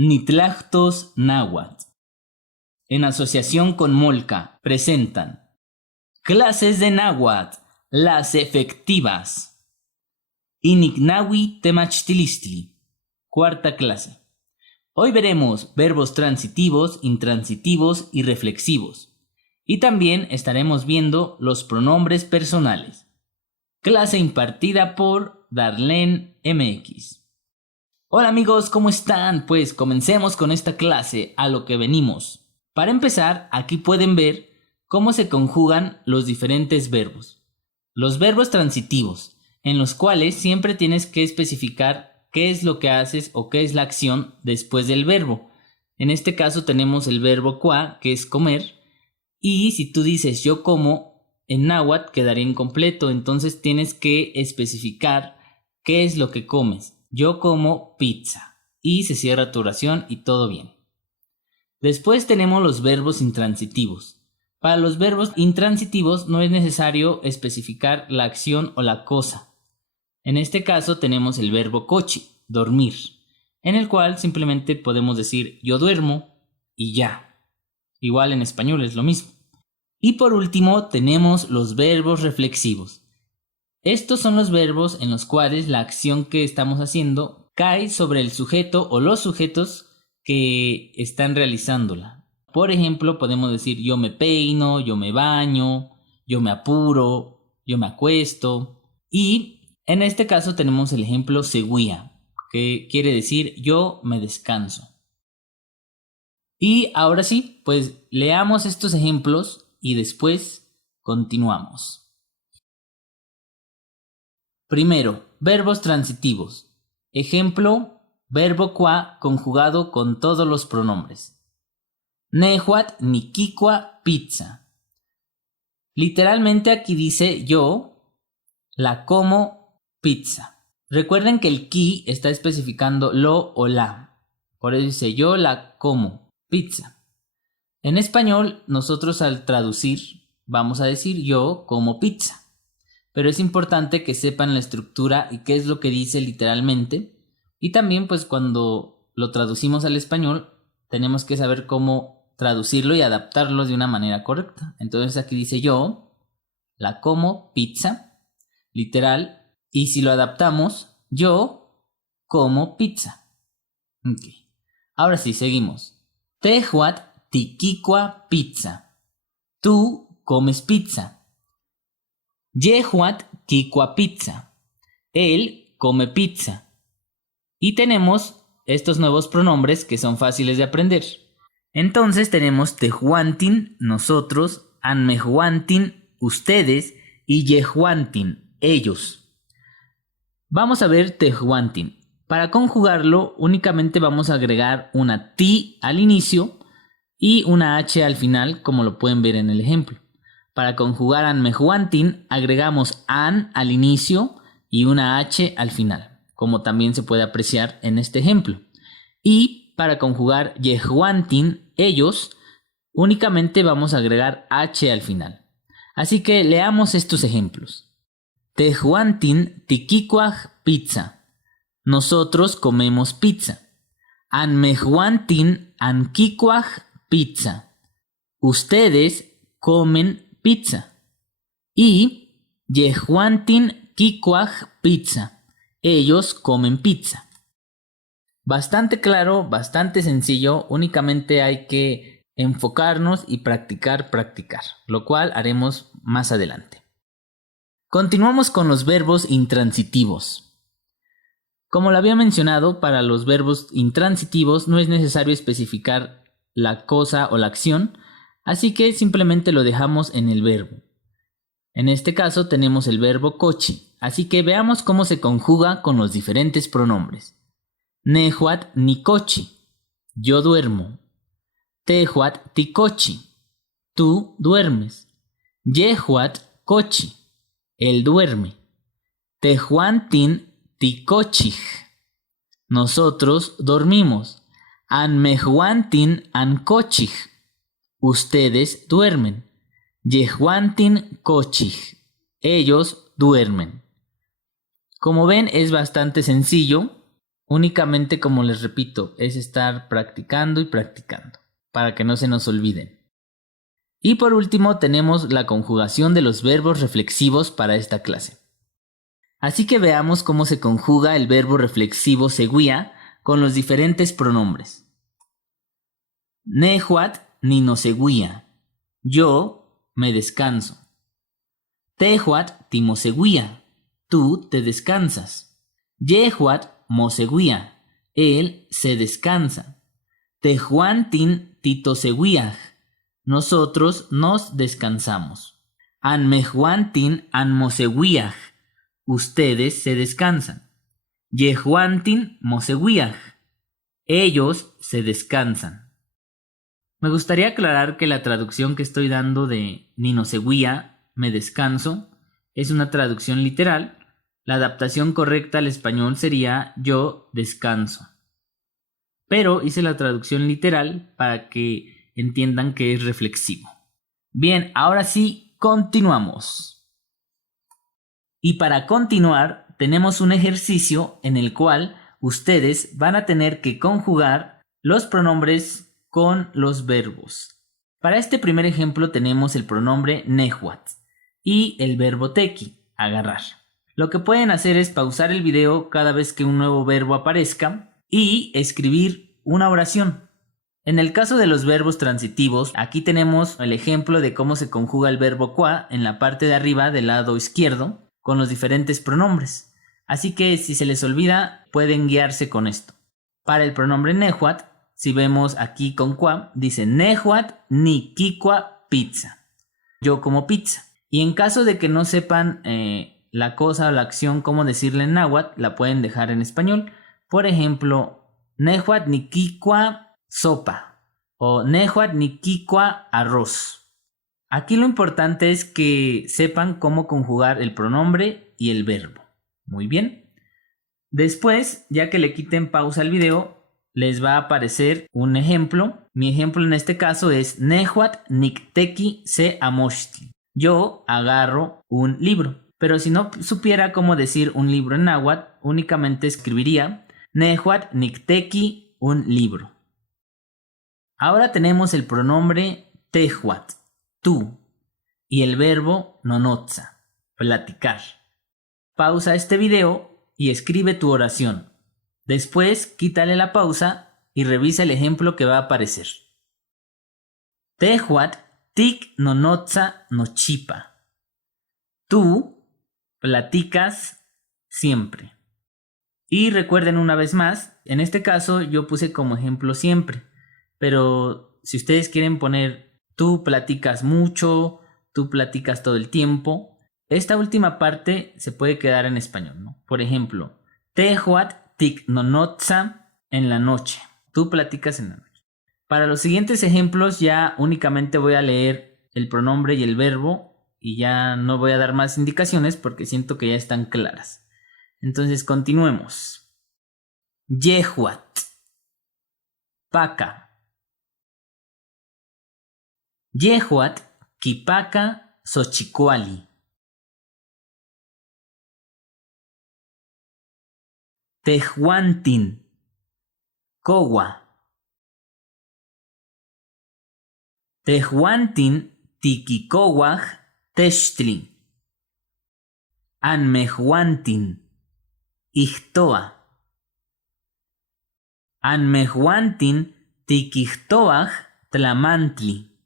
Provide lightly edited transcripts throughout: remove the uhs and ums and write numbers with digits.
Nitlajtos náhuatl. En asociación con Molca, presentan Clases de náhuatl, las efectivas. Inicnahui temachtilistli. Cuarta clase. Hoy veremos verbos transitivos, intransitivos y reflexivos. Y también estaremos viendo los pronombres personales. Clase impartida por Darlene MX. Hola amigos, ¿cómo están? Pues comencemos con esta clase, a lo que venimos. Para empezar, aquí pueden ver cómo se conjugan los diferentes verbos. Los verbos transitivos, en los cuales siempre tienes que especificar qué es lo que haces o qué es la acción después del verbo. En este caso tenemos el verbo qua, que es comer, y si tú dices yo como, en náhuatl quedaría incompleto, entonces tienes que especificar qué es lo que comes. Yo como pizza, y se cierra tu oración y todo bien. Después tenemos los verbos intransitivos. Para los verbos intransitivos no es necesario especificar la acción o la cosa. En este caso tenemos el verbo cochi, dormir, en el cual simplemente podemos decir yo duermo y ya. Igual en español es lo mismo. Y por último tenemos los verbos reflexivos. Estos son los verbos en los cuales la acción que estamos haciendo cae sobre el sujeto o los sujetos que están realizándola. Por ejemplo, podemos decir yo me peino, yo me baño, yo me apuro, yo me acuesto. Y en este caso tenemos el ejemplo seguía, que quiere decir yo me descanso. Y ahora sí, pues leamos estos ejemplos y después continuamos. Primero, verbos transitivos. Ejemplo, verbo qua conjugado con todos los pronombres. Nehuat niquiqua pizza. Literalmente aquí dice yo la como pizza. Recuerden que el ki está especificando lo o la. Por eso dice yo la como pizza. En español, nosotros al traducir vamos a decir yo como pizza. Pero es importante que sepan la estructura y qué es lo que dice literalmente. Y también pues cuando lo traducimos al español tenemos que saber cómo traducirlo y adaptarlo de una manera correcta. Entonces aquí dice yo la como pizza, literal. Y si lo adaptamos, yo como pizza. Okay. Ahora sí, seguimos. Tehuat tiquiqua pizza. Tú comes pizza. Yehuat quiqua pizza. Él come pizza. Y tenemos estos nuevos pronombres que son fáciles de aprender. Entonces tenemos tehuantin, nosotros, anmehuantin, ustedes, y yehuantin, ellos. Vamos a ver tehuantin. Para conjugarlo únicamente vamos a agregar una ti al inicio y una h al final, como lo pueden ver en el ejemplo. Para conjugar anmehuantin agregamos an al inicio y una h al final, como también se puede apreciar en este ejemplo. Y para conjugar yehuantin, ellos, únicamente vamos a agregar h al final. Así que leamos estos ejemplos. Tehuantin tiquiquaj pizza. Nosotros comemos pizza. Anmehuantin anquiquaj pizza. Ustedes comen pizza. Y yehuantin quiquaj pizza. Ellos comen pizza. Bastante claro, bastante sencillo. Únicamente hay que enfocarnos y practicar, lo cual haremos más adelante. Continuamos con los verbos intransitivos. Como lo había mencionado, para los verbos intransitivos no es necesario especificar la cosa o la acción, así que simplemente lo dejamos en el verbo. En este caso tenemos el verbo cochi, así que veamos cómo se conjuga con los diferentes pronombres. Nehuat nicochi, yo duermo. Tehuat ticochi, tú duermes. Yehuat cochi, él duerme. Tehuantin ticochij, nosotros dormimos. Anmehuantin ancochij, ustedes duermen. Yehuantin cochij, ellos duermen. Como ven, es bastante sencillo. Únicamente, como les repito, es estar practicando y practicando para que no se nos olviden. Y por último tenemos la conjugación de los verbos reflexivos para esta clase. Así que veamos cómo se conjuga el verbo reflexivo seguía con los diferentes pronombres. Nehuat nino seguía. Yo me descanso. Tehuat timo seguía. Tú te descansas. Yehuat mo seguía. Él se descansa. Tehuantin tito seguía. Nosotros nos descansamos. Anmehuantin anmo seguía. Ustedes se descansan. Yehuantin mo seguía. Ellos se descansan. Me gustaría aclarar que la traducción que estoy dando de Nino seguía, me descanso, es una traducción literal. La adaptación correcta al español sería yo descanso. Pero hice la traducción literal para que entiendan que es reflexivo. Bien, ahora sí, continuamos. Y para continuar, tenemos un ejercicio en el cual ustedes van a tener que conjugar los pronombres con los verbos. Para este primer ejemplo tenemos el pronombre nehuat y el verbo teki, agarrar. Lo que pueden hacer es pausar el video cada vez que un nuevo verbo aparezca y escribir una oración. En el caso de los verbos transitivos, aquí tenemos el ejemplo de cómo se conjuga el verbo qua en la parte de arriba del lado izquierdo con los diferentes pronombres. Así que si se les olvida, pueden guiarse con esto. Para el pronombre nehuat, si vemos aquí con qua, dice nehuat ni kikua pizza. Yo como pizza. Y en caso de que no sepan la cosa o la acción, cómo decirla en náhuatl, la pueden dejar en español. Por ejemplo, nehuat ni kikua sopa o nehuat ni kikua arroz. Aquí lo importante es que sepan cómo conjugar el pronombre y el verbo. Muy bien. Después, ya que le quiten pausa al video, les va a aparecer un ejemplo. Mi ejemplo en este caso es nehuat nikteki se amochtli. Yo agarro un libro. Pero si no supiera cómo decir un libro en náhuatl, únicamente escribiría nehuat nikteki un libro. Ahora tenemos el pronombre tehuat, tú, y el verbo nonotza, platicar. Pausa este video y escribe tu oración. Después, quítale la pausa y revisa el ejemplo que va a aparecer. Tehuat tik nonotza nochipa. Tú platicas siempre. Y recuerden una vez más, en este caso yo puse como ejemplo siempre. Pero si ustedes quieren poner tú platicas mucho, tú platicas todo el tiempo, esta última parte se puede quedar en español, ¿no? Por ejemplo, tehuat tik nonotza en la noche. Tú platicas en la noche. Para los siguientes ejemplos ya únicamente voy a leer el pronombre y el verbo y ya no voy a dar más indicaciones porque siento que ya están claras. Entonces continuemos. Yehuat, paca. Yehuat kipaka xochicuali. Tehuantin, cowa. Tehuantin tikikowaj textli. Anmehuantin, ihtoa. Anmehuantin tikihtoaj tlamantli.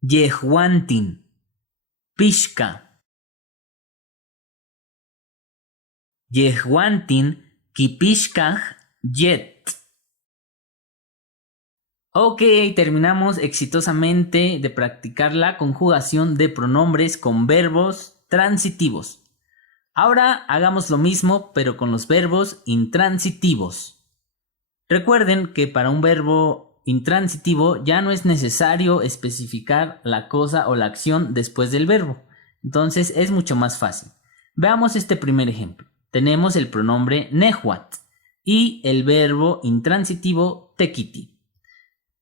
Yehuantin, pixka. Yehuantin kipixkaj yet. Ok, terminamos exitosamente de practicar la conjugación de pronombres con verbos transitivos. Ahora hagamos lo mismo pero con los verbos intransitivos. Recuerden que para un verbo intransitivo ya no es necesario especificar la cosa o la acción después del verbo. Entonces es mucho más fácil. Veamos este primer ejemplo. Tenemos el pronombre nehuat y el verbo intransitivo tekiti.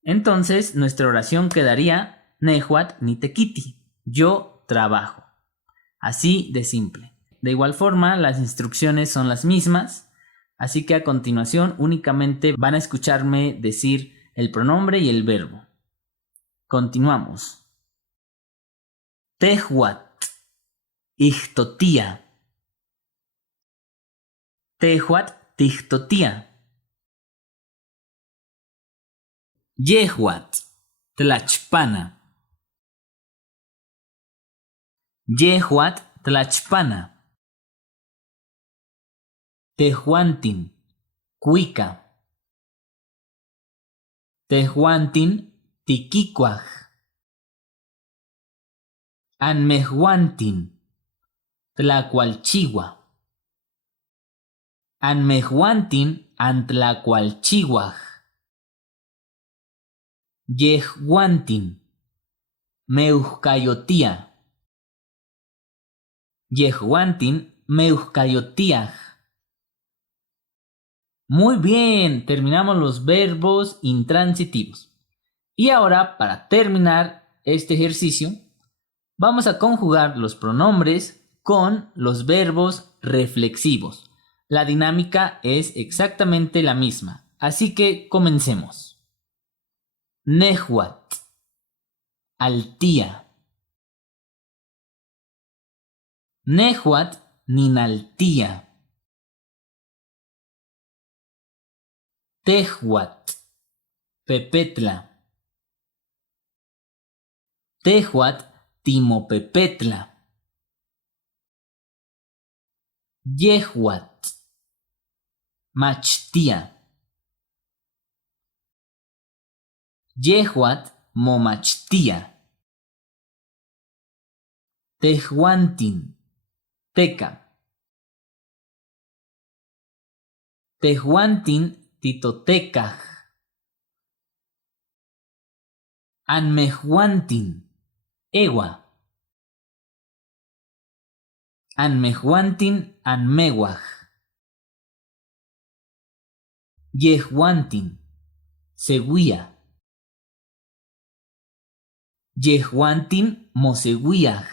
Entonces nuestra oración quedaría nehuat ni tekiti. Yo trabajo. Así de simple. De igual forma, las instrucciones son las mismas. Así que a continuación únicamente van a escucharme decir el pronombre y el verbo. Continuamos. Tehuat, ihtotia. Tehuat, tihtotia. Yehuat, tlachpana. Yehuat, tlachpana. Tehuantin, cuica. Tehuantin, tiquicuaj. Anmehuantin, tlacualchigua. Anmehuantin, antlacualchiguaj. Yehuantin, meuhcayotia. Yehuantin, meuhcayotiaj. Muy bien, terminamos los verbos intransitivos. Y ahora, para terminar este ejercicio, vamos a conjugar los pronombres con los verbos reflexivos. La dinámica es exactamente la misma, así que comencemos. Nehuat, altía. Nehuat, ninaltía. Tehuat, pepetla. Tehuat, timopepetla. Yehuat, machtia. Yehuat, momachtia. Tehuantin, teca. Tehuantin, titotecaj. Anmehuantin, ewa. Anmehuantin, anmeguaj. Yehuantin, seguía. Yehuantin, moseguiaj.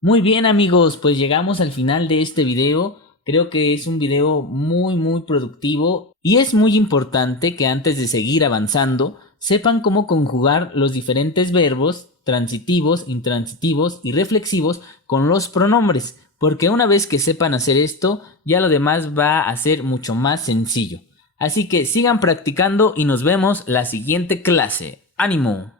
Muy bien amigos, pues llegamos al final de este video. Creo que es un video muy productivo y es muy importante que antes de seguir avanzando sepan cómo conjugar los diferentes verbos transitivos, intransitivos y reflexivos con los pronombres, porque una vez que sepan hacer esto, ya lo demás va a ser mucho más sencillo. Así que sigan practicando y nos vemos la siguiente clase. ¡Ánimo!